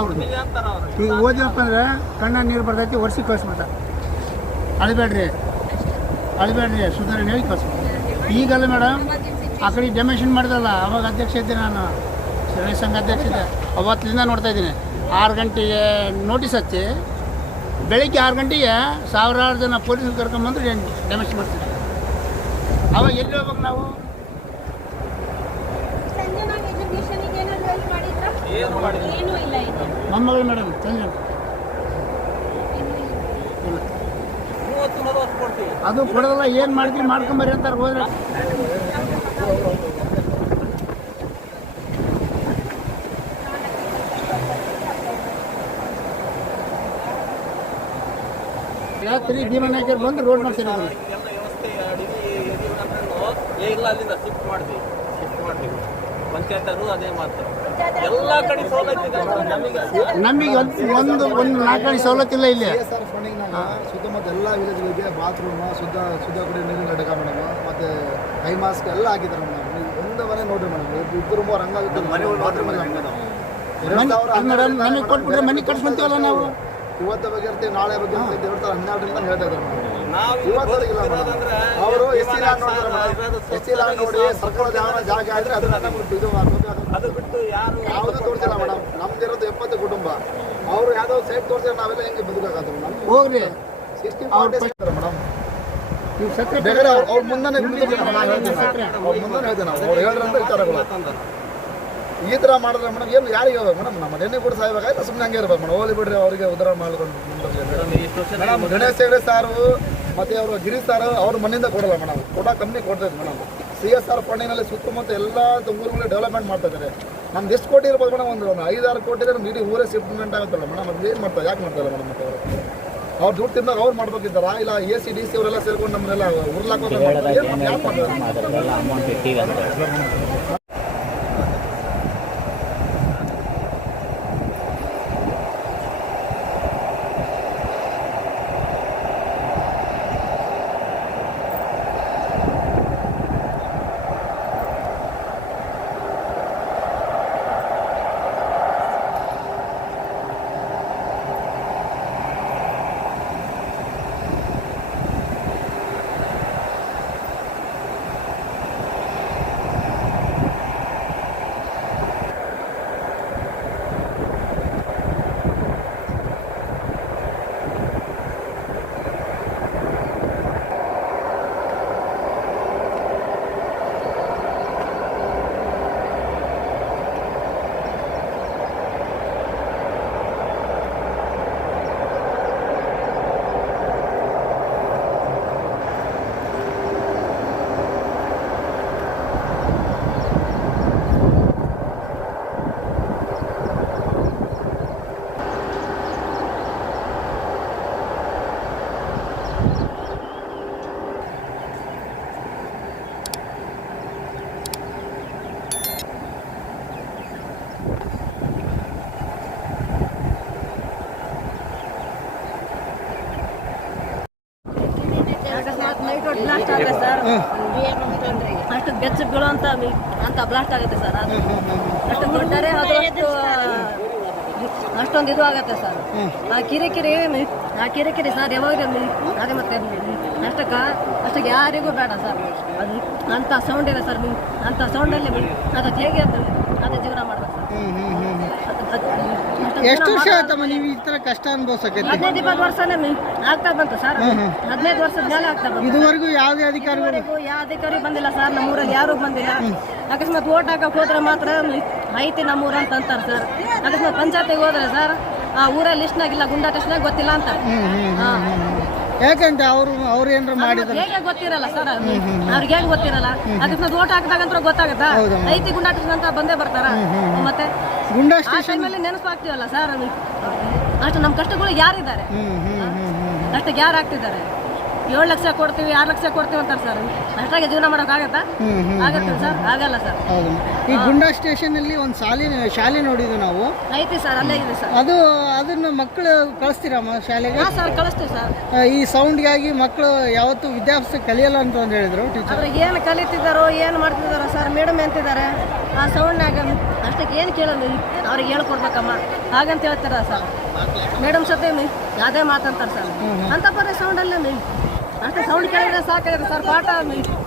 ಅವ್ರದ್ದು ಈಗ ಓದಿನಪ್ಪ ಅಂದ್ರೆ ಕಣ್ಣ ನೀರು ಬರ್ತೈತಿ ವರ್ಷಕ್ಕೆ ಕಳಿಸ್ಬಿಡ್ತಾರೆ. ಅಳಬೇಡ್ರಿ. ಅಳಬೇಡ್ರಿ ಸುಧಾರಣೆ ಹೇಳಿ ಕಳಿಸ್ಬಿಡ್ತಾರೆ ಈಗಲ್ಲ ಮೇಡಮ್ ಆ ಕಡೆ ಡೆಮಿಷನ್ ಮಾಡಿದಲ್ಲ ಅವಾಗ ಅಧ್ಯಕ್ಷ ಇದ್ದೆ ನಾನು. ಶಿವಣ್ಣ ಸಂಘ ಅಧ್ಯಕ್ಷ ಇದ್ದೆ. ಅವತ್ತಿಂದ ನೋಡ್ತಾ ಇದ್ದೀನಿ. ಆರು ಗಂಟೆಗೆ ನೋಟಿಸ್ ಹಚ್ಚಿ ಬೆಳಿಗ್ಗೆ ಆರು ಗಂಟೆಗೆ ಸಾವಿರಾರು ಜನ ಪೊಲೀಸರು ಕರ್ಕೊಂಬಂದು ಡೆಮಿಷನ್ ಮಾಡ್ತೀನಿ ಅವಾಗ ಎಲ್ಲಿ ಹೋಗ್ಬೇಕು ನಾವು? ಏನು ಮಾಡಿಲ್ಲ. ಇದು. ಮಗಳು ಮೇಡಮ್ ಇಲ್ಲ. ಅದು ಕೊಡೋದಲ್ಲ ಏನು ಮಾಡ್ತೀವಿ ಮಾಡ್ಕೊಂಬರಿ ಅಂತಾರೆ, ಹೋದ್ರೆ ರಾತ್ರಿ ಭೀಮನಾಯಕರು ಬಂದು ರೋಡ್ ಮಾಡ್ತೀನಿ ಇಲ್ಲ, ಅಲ್ಲಿಂದ ಶಿಫ್ಟ್ ಮಾಡ್ತೀವಿ ಶಿಫ್ಟ್ ಮಾಡ್ತೀವಿ ಪಂಚಾಯತರು ಅದೇ ಮಾತು ಎಲ್ಲ ಕಡೆ ಸೌಲಭ್ಯ ಇದೆ ನಮಗೆ ನಮಗೆ ಒಂದು ಒಂದು ಒಂದು ಸವಲತ್ತು ಇಲ್ಲ. ಇಲ್ಲಿ ಎಸ್ ಆರ್ ಫಂಡಿಂಗ್ನಾಗ ಸುತ್ತಮುತ್ತ ಎಲ್ಲ ವಿಲೇಜ್ಗಳಿಗೆ ಬಾತ್ರೂಮ್ ಶುದ್ಧ ಶುದ್ಧ ಕುಡಿಯೋ ನೀರಿನ ಘಟಕ ಮೇಡಮ್ ಮತ್ತೆ ಕೈ ಮಾಸ್ಕ್ ಎಲ್ಲ ಹಾಕಿದ್ದಾರೆ ಮೇಡಮ್. ನೀವು ಒಂದು ಮನೆ ನೋಡ್ರಿ ಮೇಡಮ್. ಇಬ್ಬರು ಮೂರು ಹಂಗಾಗುತ್ತೆ ಮನೆ ಕೊಟ್ಬಿಟ್ರೆ ಮನೆ ಕಟ್ಸ್ಕೊಂತೀವಲ್ಲ ನಾವು? ಇವತ್ತ ಬಗ್ಗೆ ಇರ್ತೀವಿ ನಾಳೆ ಬಗ್ಗೆ ಇರ್ತೀವಿ ಎರಡು ಸಾವಿರದ ಹನ್ನೆರಡರಿಂದ ಹೇಳ್ತಾ ಇದ್ದಾರೆ ಅವರು ಎಸ್ ಲ್ಯಾಂಡ್ ಎಸ್ ಲ್ಯಾಂಡ್ ನೋಡಿ ಸರ್ಕಾರದ ಯಾವ ಜಾಗ ಆದ್ರೆ ಅದನ್ನ ನಮ್ಗೆ ಇದು ಮಾಡ್ಬೇಕು. ಅದು ಬಿಟ್ಟು ಯಾರು ಯಾವುದು ತೋರಿಸಿಲ್ಲ ಮೇಡಮ್. ನಮ್ದಿರೋದು ಎಪ್ಪತ್ತು ಕುಟುಂಬ. ಅವರು ಯಾವ್ದೋ ಸೈಟ್ ತೋರಿಸಿದ್ರೆ ನಾವೆಲ್ಲ ಹೆಂಗೆ ಬದುಕಾಗತ್ತೆ ಮೇಡಮ್ ಹೋಗ್ರಿ. Sixty madam. ನೀವು ಅವ್ರ ಮುಂದೆ ಅವ್ರ ಮುಂದೆ ಹೇಳ್ತೇನೆ ನಾವು. ಅವ್ರು ಹೇಳಿದ್ರಂತ ವಿಚಾರಗಳು ಈ ತರ ಮಾಡಿದ್ರೆ ಮೇಡಮ್ ಏನು ಯಾರಿಗೆ ಹೇಳ್ಬೇಕು ಮೇಡಮ್? ನಮ್ಮ ಎಣ್ಣೆ ಕೂಡ ಸಾಯ್ಬೇಕಾಯ್ತು ಸುಮ್ಮನೆ ಹಂಗೆ ಇರ್ಬೇಕು ಮೇಡಮ್. ಹೋಗ್ಲಿ ಬಿಡ್ರಿ ಅವರಿಗೆ ಉದಾರ ಮಾಡ್ಕೊಂಡು ಮೇಡಮ್ ಗಣೇಶ್ ಹೆಗಡೆ ಸಾರು ಮತ್ತೆ ಅವರು ಗಿರೀಶ್ ಸಾರು ಅವ್ರ ಮನೆಯಿಂದ ಕೊಡಲ್ಲ ಮೇಡಮ್ ಕೊಡ ಕಮ್ಮಿ ಕೊಡ್ತೈತೆ ಮೇಡಮ್ ಸಿ ಎಸ್ ಆರ್ ಫಂಡಿನಲ್ಲಿ ಸುತ್ತಮುತ್ತ ಎಲ್ಲ ಊರುಗಳು ಡೆವಲಪ್ಮೆಂಟ್ ಮಾಡ್ತಾ ಇದ್ದಾರೆ. ನಮ್ದು ಎಷ್ಟು ಕೋಟಿ ಇರ್ಬೋದು ಮೇಡಮ್ ಒಂದು ಒಂದು ಐದಾರು ಕೋಟಿ ಇದ್ರೆ ಇಡೀ ಊರೇ ಶಿಫ್ಟ್ಮೆಂಟ್ ಆಗುತ್ತಲ್ಲ ಮೇಡಮ್ ಅದು ಏನು ಮಾಡ್ತಾರೆ? ಯಾಕೆ ಮಾಡ್ತಾರೆ ಮೇಡಮ್ ಮತ್ತೆ ಅವರು? ಅವ್ರು ದುಡ್ಡು ತಿಂದಾಗ ಅವ್ರು ಮಾಡ್ಬೇಕಿದ್ದಾರಾ? ಇಲ್ಲ ಎ ಸಿ ಡಿ ಸಿ ಅವರೆಲ್ಲ ಸೇರ್ಕೊಂಡು ನಮ್ಮನ್ನೆಲ್ಲ ಉರ್ಲಾಕೋದು ಯಾಕೆ ಮಾಡ್ತಾರೆ? ಬ್ಲಾಸ್ಟ್ ಆಗುತ್ತೆ ಸರ್ ಅಷ್ಟು ಬೆಚ್ಚಗಳು ಅಂತ ಮಿ- ಅಂತ ಬ್ಲಾಸ್ಟ್ ಆಗುತ್ತೆ ಸರ್ ಅದು ಅಷ್ಟು ದೊಡ್ಡರೆ ಅದು ಅಷ್ಟು ಅಷ್ಟೊಂದು ಇದು ಆಗುತ್ತೆ ಸರ್ ಆ ಕಿರಿಕಿರಿ ಆ ಕಿರಿಕಿರಿ ಸರ್ ಯಾವಾಗ ಮಿ- ಅದೇ ಮತ್ತೆ ಅಷ್ಟಕ್ಕ ಅಷ್ಟಕ್ಕೆ ಯಾರಿಗೂ ಬೇಡ ಸರ್ ಅದು ಅಂತ ಸೌಂಡ್ ಇದೆ ಸರ್ ಮಿ- ಅಂತ ಸೌಂಡಲ್ಲಿ ಅದು ಹೇಗೆ ಅದು ಅದು ಜೀವನ ಮಾಡ್ಬೇಕು ಸರ್ ಎಷ್ಟು ವರ್ಷ ಆಯ್ತಮ್ಮ ನೀವು ಈ ತರ ಕಷ್ಟ ಅನುಭವಿಸಕ್ಕೆ? ಹದಿನೈದು ಇಪ್ಪತ್ತು ವರ್ಷನೇ ನಮಗೆ ಆಗ್ತಾ ಬಂತು ಸರ್. ಹದಿನೈದು ವರ್ಷದ ಮೇಲೆ ಆಗ್ತಾ ಬಂತು. ಇದುವರೆಗೂ ಯಾವುದೇ ಅಧಿಕಾರಿ ಇದುವರೆಗೂ ಯಾವ ಅಧಿಕಾರಿ ಬಂದಿಲ್ಲ ಸರ್. ನಮ್ಮೂರಲ್ಲಿ ಯಾರು ಬಂದಿಲ್ಲ. ಅಕಸ್ಮಾತ್ ಓಟ್ ಹಾಕಕ್ ಹೋದ್ರೆ ಮಾತ್ರ ಐತಿ ನಮ್ಮೂರ ಅಂತ ಅಂತಾರೆ ಸರ್. ಅಕಸ್ಮಾತ್ ಪಂಚಾಯತಿಗೆ ಹೋದ್ರೆ ಸರ್ ಆ ಊರಲ್ಲಿ ಲಿಸ್ಟ್ನಾಗಿಲ್ಲ ಗುಂಡಾ ಲಿಸ್ಟ್ನಾಗ ಗೊತ್ತಿಲ್ಲ ಅಂತ. ಹಾ. ಯಾಕಂತ ಅವರು ಅವ್ರು ಏನಾರ ಮಾಡಿದ್ರು. ಹೇಗೆ ಗೊತ್ತಿರಲ್ಲ ಸರ್ ಅವ್ರಿಗೆ ಹೇಗೆ ಗೊತ್ತಿರಲ್ಲ? ಅಕಸ್ಮಾತ್ ಓಟ್ ಹಾಕಿದಾಗಂತ್ರ ಗೊತ್ತಾಗತ್ತಾ? ಐತಿ ಗುಂಡಾ ಲಿಸ್ಟ್ ಅಂತ ಬಂದೇ ಬರ್ತಾರ? ಮತ್ತೆ ಗುಂಡಾ ಸ್ಟೇಷನ್ ಟೈಮಲ್ಲಿ ನೆನಪಾಗ್ತೀವಲ್ಲ ಸರ್ ಅಷ್ಟು ನಮ್ಮ ಕಷ್ಟಗಳು ಯಾರಿದ್ದಾರೆ? ಅಷ್ಟಕ್ಕೆ ಯಾರು ಆಗ್ತಿದ್ದಾರೆ? ಏಳು ಲಕ್ಷ ಕೊಡ್ತೀವಿ ಆರು ಲಕ್ಷ ಕೊಡ್ತೀವಿ ಅಂತಾರೆ ಸರ್ ಅಷ್ಟಾಗಿ ಜೀವನ ಮಾಡೋಕ್ಕಾಗತ್ತಾ ಆಗತ್ತೆ? ಸರ್ ಆಗಲ್ಲ ಸರ್ ಹೌದು. ಈ ಗುಂಡಾ ಸ್ಟೇಷನ್ ಅಲ್ಲಿ ಒಂದು ಶಾಲೆ ಶಾಲೆ ನೋಡಿದ್ವಿ ನಾವು. ಐತಿ ಸರ್ ಅಲ್ಲೇ ಇದೆ ಸರ್ ಅದು ಅದನ್ನ ಮಕ್ಕಳು ಕಳಿಸ್ತೀರಮ್ಮ ಶಾಲೆಗೆ? ಹಾಂ ಸರ್ ಕಳಿಸ್ತೀವಿ ಸರ್ ಈ ಸೌಂಡ್ಗಾಗಿ ಮಕ್ಕಳು ಯಾವತ್ತೂ ವಿದ್ಯಾಭ್ಯಾಸ ಕಲಿಯಲ್ಲ ಅಂತ ಒಂದು ಹೇಳಿದ್ರು ಟೀಚರ್ ಏನು ಕಲಿತಿದ್ದಾರೋ ಏನು ಮಾಡ್ತಿದ್ದಾರೋ ಸರ್ ಮೇಡಮ್ ಎಂತಿದ್ದಾರೆ? ಆ ಸೌಂಡ್ನಾಗ ಅಷ್ಟಕ್ಕೆ ಏನು ಕೇಳೋದು? ಅವ್ರಿಗೆ ಹೇಳ್ಕೊಡ್ಬೇಕಮ್ಮ. ಹಾಗಂತ ಹೇಳ್ತಾರ ಸರ್ ಮೇಡಮ್ ಸತ್ಯ ಅದೇ ಮಾತಂತಾರೆ ಸರ್ ಅಂತ ಪರ ಸೌಂಡಲ್ಲೇ ಅಷ್ಟೇ ಸೌಂಡ್ ಕೇಳಿದ್ರೆ ಸಾಕಾಗುತ್ತೆ ಸರ್ ಪಾಠ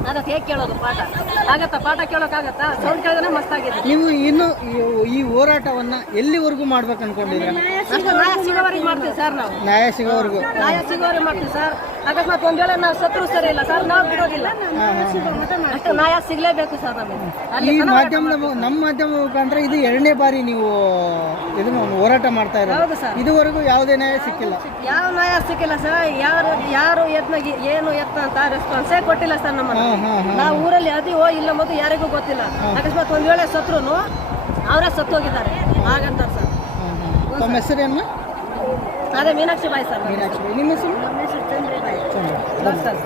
ಅದಕ್ಕೆ ಹೇಗೆ ಕೇಳೋದು ಪಾಠ? ಆಗತ್ತಾ? ಪಾಠ ಕೇಳೋಕ್ಕಾಗತ್ತಾ ಸೌಂಡ್ ಕೇಳಿದ್ರೆ ಮಸ್ತಾಗಿದೆ ನೀವು ಇನ್ನು ಈ- ಹೋರಾಟವನ್ನ ಎಲ್ಲಿವರೆಗೂ ಮಾಡ್ಬೇಕು ಅನ್ಕೊಂಡಿದ್ದೀರಾ ನ್ಯಾಯ ಸಿಗೋವರೆಗೆ ಮಾಡ್ತೀವಿ ಸರ್ ನಾವು. ನ್ಯಾಯ ಸಿಗೋವರೆಗೂ. ನ್ಯಾಯ ಸಿಗೋವರೆಗೆ ಮಾಡ್ತೀವಿ ಸರ್. ಅಕಸ್ಮಾತ್ ಒಂದ್ ವೇಳೆ ನಾವು ಸತ್ರು ಸರಿ ಇಲ್ಲ ಸರ್ ನಾವು ಬಿಡೋದಿಲ್ಲ. ಅಷ್ಟು ನ್ಯಾಯ ಸಿಗ್ಲೇಬೇಕು ಸರ್ ನಮಗೆ. ಈ ಅಲ್ಲಿ ತನಕ ಮಾಧ್ಯಮದ ಮು- ನಮ್ಮ ಮಾಧ್ಯಮ ಮುಖಾಂತರ ಇದು ಎರಡನೇ ಬಾರಿ ನೀವು ಇದನ್ನು ಹೋರಾಟ ಮಾಡ್ತಾ ಹೌದು ಇರೋದು ಸರ್. ಇದುವರೆಗೂ ಯಾವುದೇ ನ್ಯಾಯ ಸಿಕ್ಕಿಲ್ಲ. ಯಾವ ನ್ಯಾಯ ಸಿಕ್ಕಿಲ್ಲ ಸರ್. ಯಾರು ಯಾರು ಯತ್ನ ಏನು ಯತ್ನ ಅಂತ ರೆಸ್ಪಾನ್ಸೇ ಕೊಟ್ಟಿಲ್ಲ ಸರ್ ನಮ್ಮ ಹಾ, ಹಾ, ಹಾ. ನಾವು ಊರಲ್ಲಿ ಅದೀವೋ ಇಲ್ಲ ಮತ್ತು ಯಾರಿಗೂ ಗೊತ್ತಿಲ್ಲ. ಅಕಸ್ಮಾತ್ ಒಂದ್ ವೇಳೆ ಸತ್ರು ಅವರೇ ಸತ್ತೋಗಿದ್ದಾರೆ. ಹಾಗಂತ ಸರ್. ತಮ್ಮ ಹೆಸರೇನು? ಅದೇ ಮೀನಾಕ್ಷಿ ಬಾಯಿ ಸರ್. ಮೀನಾಕ್ಷಿ ನಿಮ್ಮ ಹೆಸರು? ಚಂದ್ರ ಸರ್